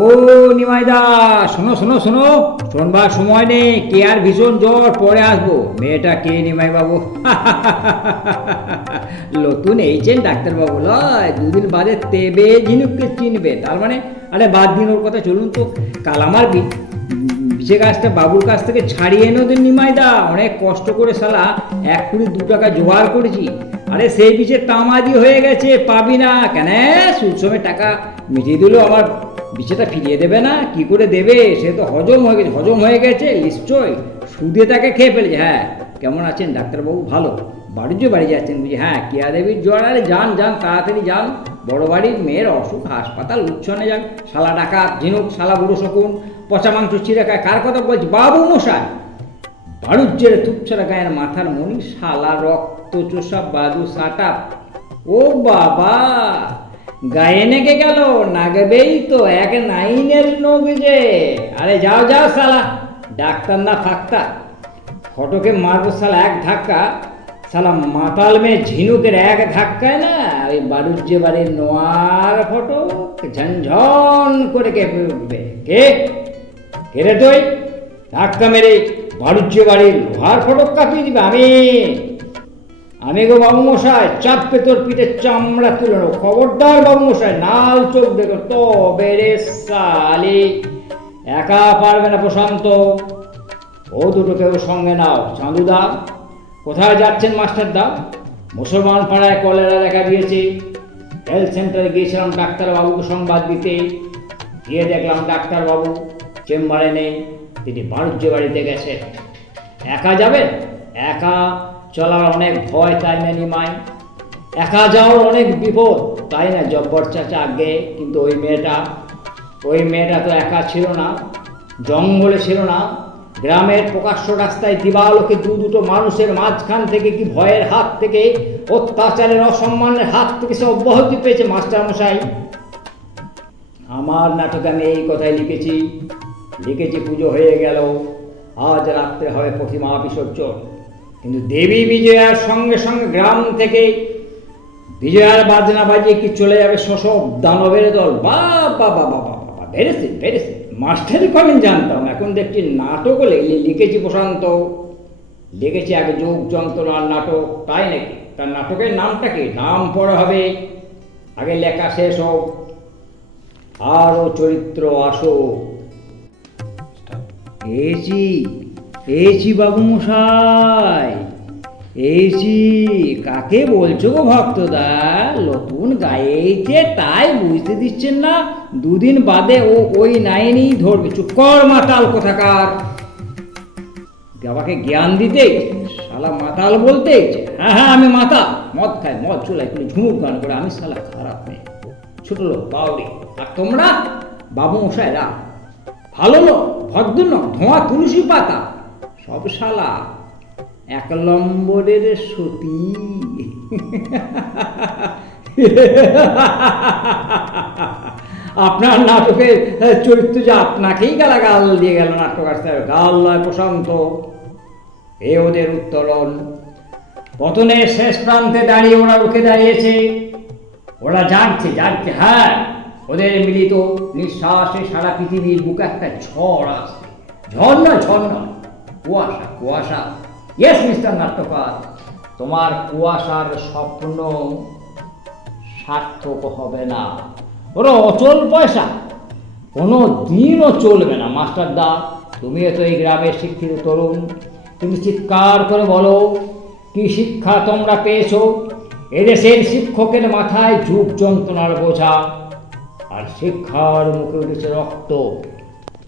ও নিমাইদা, শোনো শোনো শোনো, শোনবার সময় নেই। কে আর ভীষণ জ্বর, পরে আসবো। মেয়েটা কে নিমাই বাবু? নতুন এইছেন ডাক্তারবাবু লয়, দুদিন বাদে তেবে ঝিনুককে চিনবে। তার মানে আরে বাদ দিন ওর কথা, চলুন তো। কাল আমার বিছে গাছটা বাবুর কাছ থেকে ছাড়িয়ে এনে ওদের নিমাইদা, অনেক কষ্ট করে শালা 1 কোটি 2 টাকা জোগাড় করেছি। আরে সেই বিচে তামাদি হয়ে গেছে, পাবি না কেন? সুদ টাকা মিটিয়ে দিল, আমার বিছেটা ফিরিয়ে দেবে না? কি করে দেবে? সে তো হজম হয়ে গেছে নিশ্চয়, সুদে তাকে খেয়ে ফেলেছে। হ্যাঁ, কেমন আছেন ডাক্তারবাবু? ভালো। বাড়ি যাচ্ছেন বুঝি? হ্যাঁ, কেয়া দেবীর জ্বর। আরে যান যান, তাড়াতাড়ি যান। বড় বাড়ির মেয়ের অসুখ, হাসপাতাল উচ্ছনে যান। শালা ডাকাত ঝিনুক, শালা বুড়ো শকুন, পচা মাংস চিড়ে খায়। কার কথা বলছি? বাবু মশাই। বাড়ুজ্যের তুচ্ছরা গায়ের মাথার মণি, শালা রক্ত চোষা বাদু সাটাপ। ও বাবা, গায়ে নেগে গেল, নাগবেই তো, 1 9-এর নখ যে। আরে যাও যাও শালা, ডাক্তার না ফাক্তা, ফটোকে মারবো শালা 1 ধাক্কা। শালা মাতাল মেয়ে ঝিনুকের 1 ধাক্কায় না ওই বাড়ুজ্যে বাড়ির নোয়ার ফটো ঝনঝন করে কেঁপে উঠবে। কে কে রে তুই? ধাক্কা মেরে বাড়ুজ্যে বাড়ির লোহার ফটক কাঁপিয়ে দিবে? আমি গো বাবু মশাই, চাপবে তোর পিঠে চামড়া তুলে নেবো। খবরদার বাবু মশাই, নাল চোখ দেখো তো বেড়ে সালি। একা পারবে না প্রশান্ত, ও দুটোকেও সঙ্গে নাও। চাঁদুদা, কোথায় যাচ্ছেন মাস্টারদা? মুসলমান পাড়ায় কলেরা দেখা দিয়েছে, হেলথ সেন্টারে গিয়েছিলাম ডাক্তারবাবুকে সংবাদ দিতে। গিয়ে দেখলাম ডাক্তারবাবু চেম্বারে নেই, তিনি বাণিজ্য বাড়িতে গেছেন। একা যাবেন? একা চলার অনেক ভয়, তাই না নিমাই? একা যাওয়ার অনেক বিপদ, তাই না জব্বর চাচা? আগে কিন্তু ওই মেয়েটা তো একা ছিল না, জঙ্গলে ছিল না, গ্রামের প্রকাশ্য রাস্তায় দিবালোকে দুটো মানুষের মাঝখান থেকে, কি ভয়ের হাত থেকে, অত্যাচারের অসম্মানের হাত থেকে সে অব্যাহতি পেয়েছে। মাস্টারমশাই, আমার নাটকে আমি এই কথাই লিখেছি। পুজো হয়ে গেল, আজ রাত্রে হবে প্রতিমা বিসর্জন। কিন্তু দেবী বিজয়ার সঙ্গে সঙ্গে গ্রাম থেকে বিজয়ার বাজনা বাজিয়ে কি চলে যাবে শোষক দানবের দল। বাবা বাবা বাবা, বেড়েছে। মাস্টারই কদিন জানতাম, এখন দেখছি নাটকও লিখেছি প্রশান্ত। লিখেছি আগে যোগ যন্ত্রণার নাটক, তাই নাকি? তার নাটকের নামটা কি? নাম পড়া হবে, আগে লেখা শেষ হোক, আরও চরিত্র আসো। এসি বাবু মশাই, এসি। কাকে বলছো গো ভক্তদা? নতুন গায়েছে তাই বুঝতে দিচ্ছেন না? দুদিন বাদে ও ওই 9-ই ধরবে। চুপ কর মাতাল কোথাকার, বাবাকে জ্ঞান দিতে শালা মাতাল বলতে। হ্যাঁ, আমি মাতাল, মদ খাই, মদ চুলাই করে ঝুমুক গান করে। আমি শালা খারাপ মেয়ে, ছোট লোক, বাউরি। আর তোমরা বাবু মশাইরা ভালো লোক, ভদ্র লোক, ধোঁয়া তুলসী পাতা, সব শালা 1 নম্বরের সতী। আপনার নাটকের চরিত্র যে আপনাকেই গালাগাল দিয়ে গেল নাটক আসতে হবে। গাল নয় প্রশান্ত, এ ওদের উত্তরণ। পতনের শেষ প্রান্তে দাঁড়িয়ে ওরা রুখে দাঁড়িয়েছে, ওরা জাগছে। হ্যাঁ, ওদের মিলিত নিঃশ্বাসে সারা পৃথিবীর বুকে একটা ঝড় আসছে। ঝড় নয়, কুয়াশা। ইয়েস মিস্টার নাট্যকার, তোমার কুয়াশার স্বপ্ন সার্থক হবে না। ওরা অচল পয়সা, কোনো দিনও চলবে না। মাস্টারদা, তুমিও তো এই গ্রামের শিক্ষিত তরুণ, তুমি চিৎকার করে বলো, কি শিক্ষা তোমরা পেয়েছো? এদেশের শিক্ষকের মাথায় যুগ যন্ত্রণার বোঝা, আর শিক্ষার মুখে উঠেছে রক্ত।